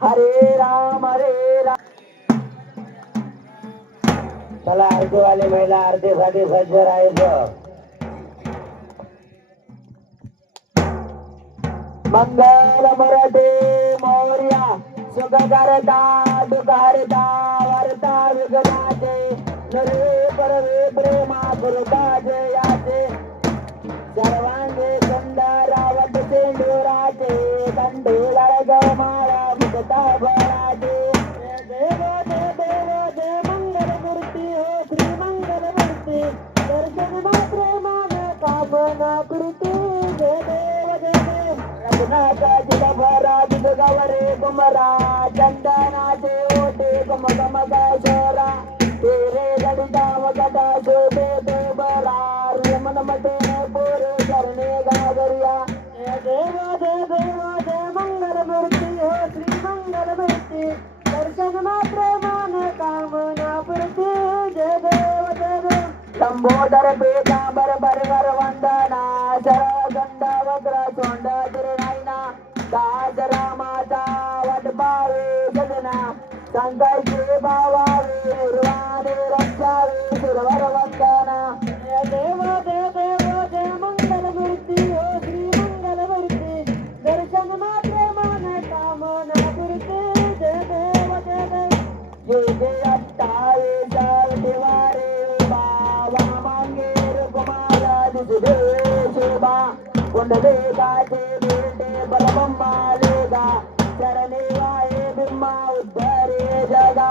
हरे राम हरे राम। चला आरतीवाले महिला राहायचं मंगल मरते मोर्या सुख करता दुख हरता वरता नरे प्रेमा ಕರ್ನಾಟಕ ಬರಾಜ ಗವರಿ ಕುಮರ ಚಂದನಾಥಿ ಓಟಿ ಕುಮ ಕಮಗ ಸೋರ ತೀರೆ ಗಡಿದ ಮಗದ ಸೋಬೆ ದೇವರ ರಮಣ ಮತೆ ಪೂರಿ ಕರ್ಣಿ ಗಾಗರಿಯ ದೇವ ದೇವ ದೇವ ಮಂಗಲ ಮೂರ್ತಿ ಹೋ ಶ್ರೀ ಮಂಗಲ ಮೂರ್ತಿ ದರ್ಶನ ಮಾತ್ರ ಮಾನ ಕಾಮನ ಪೂರ್ತಿ ಜಯ ದೇವ ದೇವ ಲಂಬೋದರ ಪೀತಾಂಬರ ಬರವರ ವಂದನ ಸರ ಗಂಡ ವಕ್ರ ಸೊಂಡ దాదరా మాతా వడ్ బావే జగన సంకై శ్రీ బావావే నిర్వాణి రక్షావే సురవర వందన దేవ దేవ దేవ జయ మంగళ గురుతి ఓ శ్రీ మంగళ గురుతి దర్శన మాత్రే మన కామన గురుతి జయ దేవ జయ దేవ జయ జయ అత్తాయే జాల్ తివారే బావా మంగేరు కుమారాది జయ శివ ఉండవేగా దేవేదే బలమమ్మాలేగా చరణేగా ఏ బిమ్మ ఉద్ధరే జగా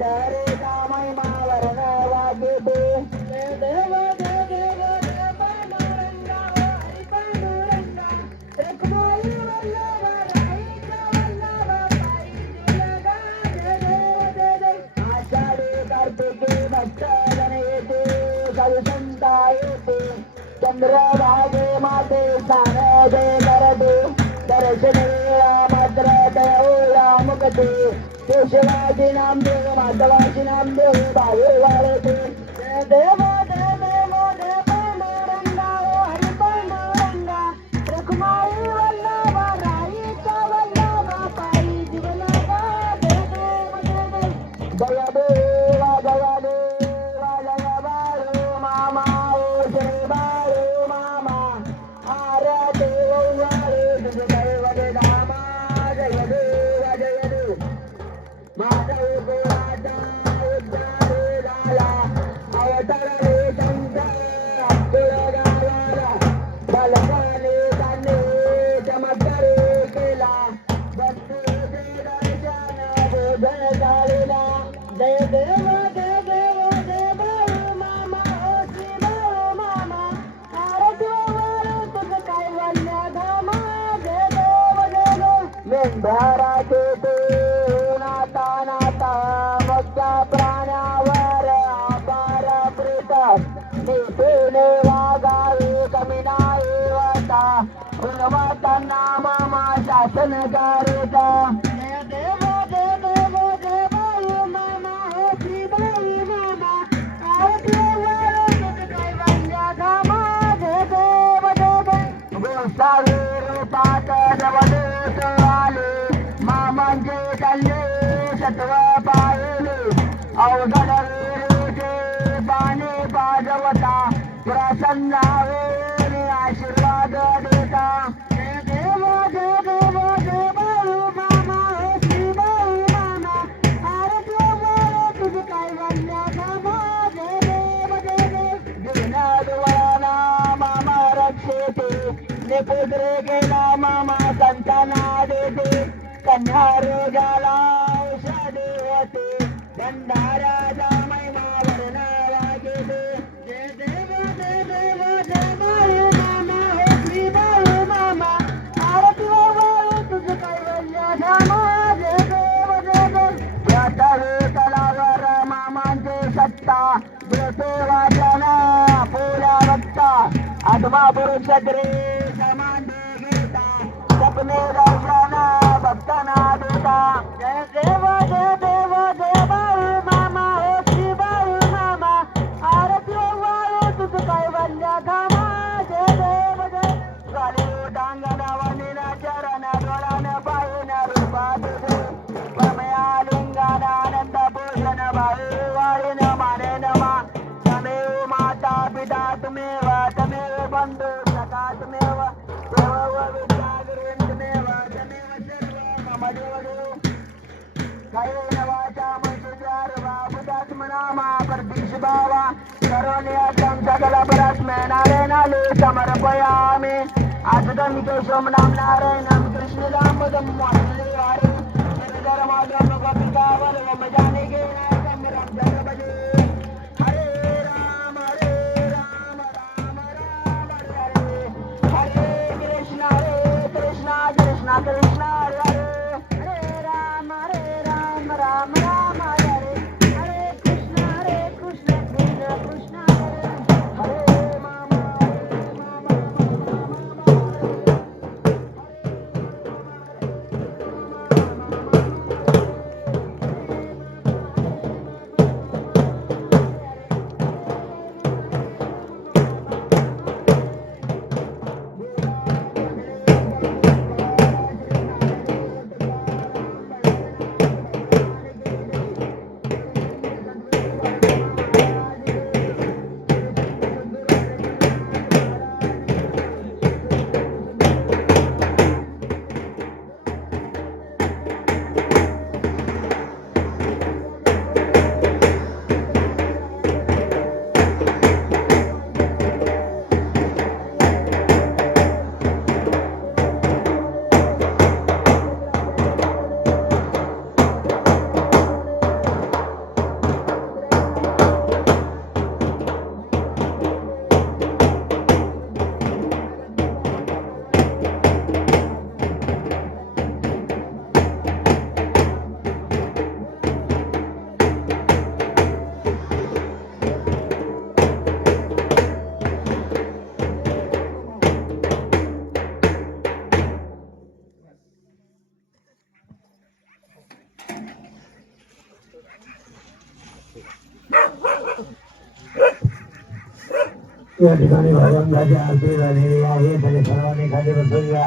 ದಾರಿ ಕಾಮೈ ಮಾವರನವಾಗಿದ್ದು ದೇವ शिवाजी नामदेव माधवाजी नामदेव बाहेर धाराचे ते नाता नाता मग्या प्राण्यावर अपार प्रेत नेतेने वागावे कमी नाही वाता गुणवता नाम शासन करता Sorry, I'm gonna do it. आरोग्याला रोगाला औषधे होते. भंडाऱ्याचा महिमा वर्णावा गेले. जय देव जय देव जय बाळू मामा. हो श्री बाळू मामा. आरती वाळू तुझ कैवल्य धामा. जय देव जय देव. या तळे तलावर मामांचे सत्ता. देते वाचना पोला वक्ता आत्मा पुरुष रे समान घेता सपने दर्शना भक्तना देता जय देव जय देव। जय bawa Karoniya Kamsakala Paras Menarena Lu Samarapayami Adhidam Kesham Nam Narayanam Krishna Dhammadam Matavari Nirgaram Adham Gopikava या ठिकाणी भजन गाठी आरती झालेली आहे त्याने सर्वांनी खाली बसून घ्या